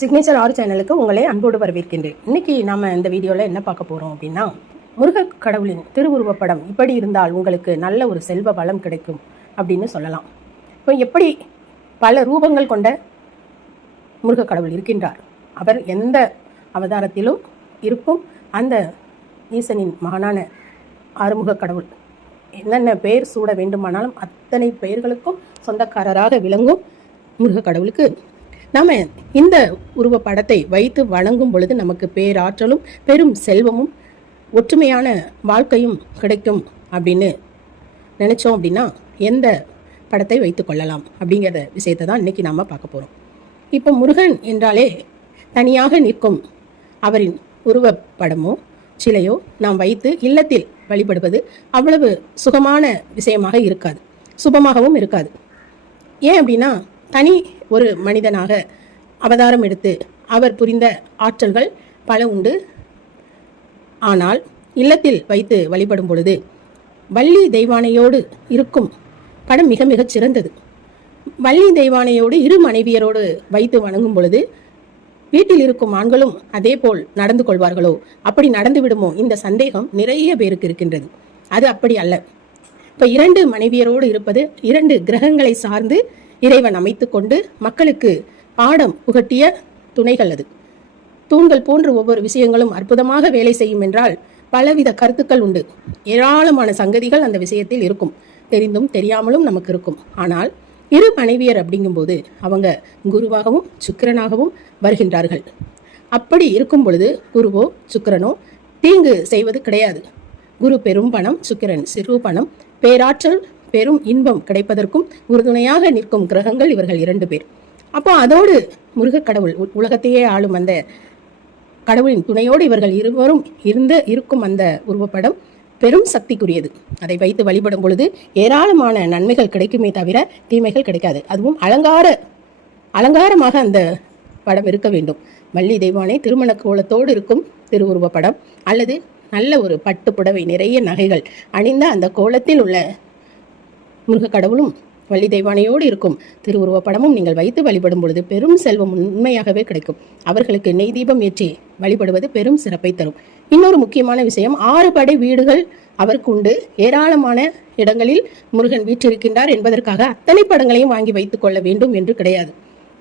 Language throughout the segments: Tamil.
சிக்னேச்சர் ஆறு சேனலுக்கு உங்களை அன்போடு வரவேற்கின்றேன். இன்னைக்கு நம்ம இந்த வீடியோவில் என்ன பார்க்க போறோம் அப்படின்னா முருகக் கடவுளின் திருவுருவப்படம் இப்படி இருந்தால் உங்களுக்கு நல்ல ஒரு செல்வ வளம் கிடைக்கும் அப்படின்னு சொல்லலாம். இப்போ எப்படி பல ரூபங்கள் கொண்ட முருகக் கடவுள் இருக்கின்றார்? அவர் எந்த அவதாரத்திலும் இருக்கும். அந்த ஈசனின் மகனான ஆறுமுக கடவுள் என்னென்ன பெயர் சூட வேண்டுமானாலும் அத்தனை பெயர்களுக்கும் சொந்தக்காரராக விளங்கும் முருக கடவுளுக்கு நாம இந்த உருவப்படத்தை வைத்து வழங்கும் பொழுது நமக்கு பேராற்றலும் பெரும் செல்வமும் ஒற்றுமையான வாழ்க்கையும் கிடைக்கும் அப்படின்னு நினச்சோம் அப்படின்னா எந்த படத்தை வைத்து கொள்ளலாம் அப்படிங்கிற விஷயத்தை தான் இன்னைக்கு நாம் பார்க்க போகிறோம் இப்போ முருகன் என்றாலே தனியாக நிற்கும் அவரின் உருவப்படமோ சிலையோ நாம் வைத்து இல்லத்தில் வழிபடுவது அவ்வளவு சுகமான விஷயமாக இருக்காது சுபமாகவும் இருக்காது. ஏன் அப்படின்னா தனி ஒரு மனிதனாக அவதாரம் எடுத்து அவர் புரிந்த ஆற்றல்கள் பல உண்டு. ஆனால் இல்லத்தில் வைத்து வழிபடும் பொழுது வள்ளி தெய்வானையோடு இருக்கும் படம் மிக மிகச் சிறந்தது. வள்ளி தெய்வானையோடு இரு மனைவியரோடு வைத்து வணங்கும் பொழுது வீட்டில் இருக்கும் ஆண்களும் அதே போல் நடந்து கொள்வார்களோ? அப்படி நடந்து விடுமோ? இந்த சந்தேகம் நிறைய பேருக்கு இருக்கின்றது. அது அப்படி அல்ல. இப்போ இரண்டு மனைவியரோடு இருப்பது இரண்டு கிரகங்களை சார்ந்து இறைவன் அமைத்து கொண்டு மக்களுக்கு பாடம் புகட்டிய துணைகள் அது. தூண்கள் போன்ற ஒவ்வொரு விஷயங்களும் அற்புதமாக வேலை செய்யும் என்றால் பலவித கருத்துக்கள் உண்டு. ஏராளமான சங்கதிகள் அந்த விஷயத்தில் இருக்கும். தெரிந்தும் தெரியாமலும் நமக்கு இருக்கும். ஆனால் இரு மனைவியர் அப்படிங்கும்போது அவங்க குருவாகவும் சுக்கிரனாகவும் வருகின்றார்கள். அப்படி இருக்கும் பொழுது குருவோ சுக்கிரனோ தீங்கு செய்வது கிடையாது. குரு பெரும் பணம் சுக்கிரன் சிறு பணம் பேராற்றல் பெரும் இன்பம் கிடைப்பதற்கும் உறுதுணையாக நிற்கும் கிரகங்கள் இவர்கள் இரண்டு பேர். அப்போ அதோடு முருகக் கடவுள் உ- உலகத்தையே ஆளும் அந்த கடவுளின் துணையோடு இவர்கள் இருவரும் இருந்த இருக்கும் அந்த உருவப்படம் பெரும் சக்திக்குரியது. அதை வைத்து வழிபடும் பொழுது ஏராளமான நன்மைகள் கிடைக்குமே தவிர தீமைகள் கிடைக்காது. அதுவும் அலங்கார அலங்காரமாக அந்த படம் இருக்க வேண்டும். வள்ளி தெய்வானை திருமண கோலத்தோடு இருக்கும் திருவுருவப் படம் அல்லது நல்ல ஒரு பட்டு புடவை நிறைய நகைகள் அணிந்த அந்த கோலத்தில் உள்ள முருக கடவுளும் வள்ளி தெய்வானையோடு இருக்கும். திருவுருவப் படமும் நீங்கள் வைத்து வழிபடும் பொழுது பெரும் செல்வம் உண்மையாகவே கிடைக்கும். அவர்களுக்கு நெய் தீபம் ஏற்றி வழிபடுவது பெரும் சிறப்பை தரும். இன்னொரு முக்கியமான விஷயம் ஆறு படை வீடுகள் அவருக்கு உண்டு ஏராளமான இடங்களில் முருகன் வீற்றிருக்கின்றார் என்பதற்காக அத்தனை படங்களையும் வாங்கி வைத்துக் கொள்ள வேண்டும் என்று கிடையாது.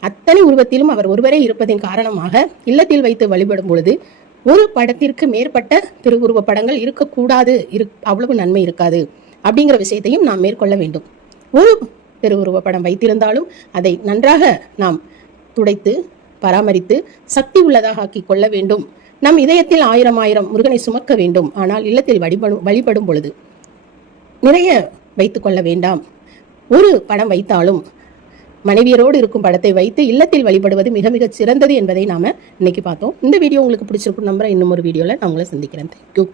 அத்தனை உருவத்திலும் அவர் ஒருவரே இருப்பதின் காரணமாக இல்லத்தில் வைத்து வழிபடும் பொழுது ஒரு படத்திற்கு மேற்பட்ட திருவுருவ படங்கள் இருக்கக்கூடாது. இரு அவ்வளவு நன்மை இருக்காது. அப்படிங்கிற விஷயத்தையும் நாம் மேற்கொள்ள வேண்டும். ஒரு திருவுருவ படம் வைத்திருந்தாலும் அதை நன்றாக நாம் துடைத்து பராமரித்து சக்தி உள்ளதாக ஆக்கி கொள்ள வேண்டும். நம் இதயத்தில் ஆயிரம் ஆயிரம் முருகனை சுமக்க வேண்டும். ஆனால் இல்லத்தில் வழிபடும் வழிபடும் பொழுது நிறைய வைத்து கொள்ள வேண்டாம். ஒரு படம் வைத்தாலும் மனைவியரோடு இருக்கும் படத்தை வைத்து இல்லத்தில் வழிபடுவது மிக மிக சிறந்தது என்பதை நாம இன்னைக்கு பார்த்தோம். இந்த வீடியோ உங்களுக்கு பிடிச்சிருக்கும் நம்புறேன். இன்னும் ஒரு வீடியோவில் நான் உங்களை சந்திக்கிறேன். தேங்க்யூ